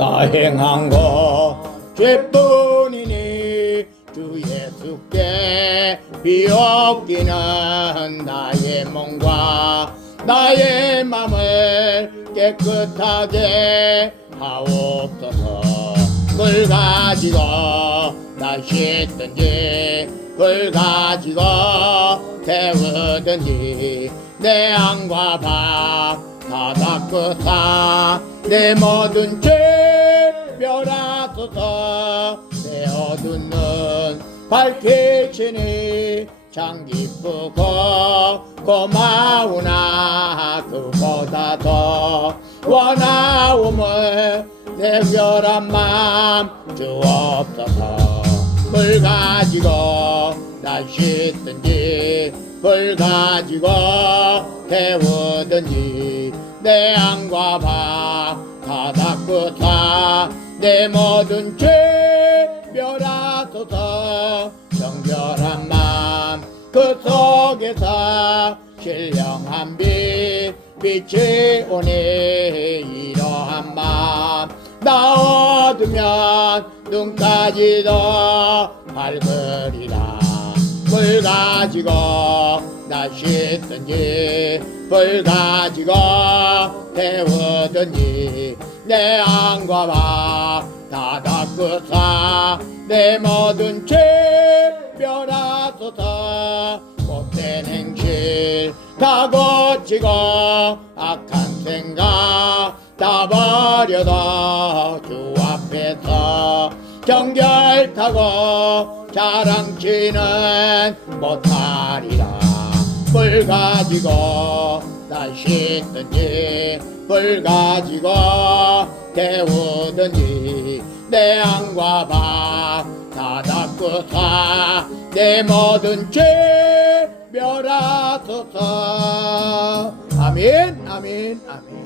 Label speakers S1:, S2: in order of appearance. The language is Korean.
S1: 내가 행한 것 죄뿐이니 주 예수께 비옵기는 나의 몸과 나의 맘을 깨끗하게 하옵소서. 물 가지고 나 씻든지 물 가지고 태우든지 내 안과 밥다 닦으사 내 모든 죄멸 하소서 내 어두운 눈. 밝히시니 참 기쁘고 고마우나 그보다 더 원하움을 내 별한 맘 주옵소서. 물 가지고 나 씻든지 물 가지고 태우든지 내 안과 밥다 닦으사. 내 모든 죄 멸하소서. 정결한 마음 그 속에서 신령한 빛 빛이 오니 이러한 마음 나 얻으면 눈까지도 밝으리라 물 가지고 나 씻든지 불 가지고 태우든지 내 안과 밥다 닦으사 내 모든 죄 멸하소서. 못된 행실 다 고치고 악한 생각 다 버려도 주 앞에서 정결타고 자랑치는 못하리라. 물 가지고 나 씻든지 물 가지고 태우든지 내 안과 밥다 닦으사 내 모든 죄 멸하소서. 아멘 아멘 아멘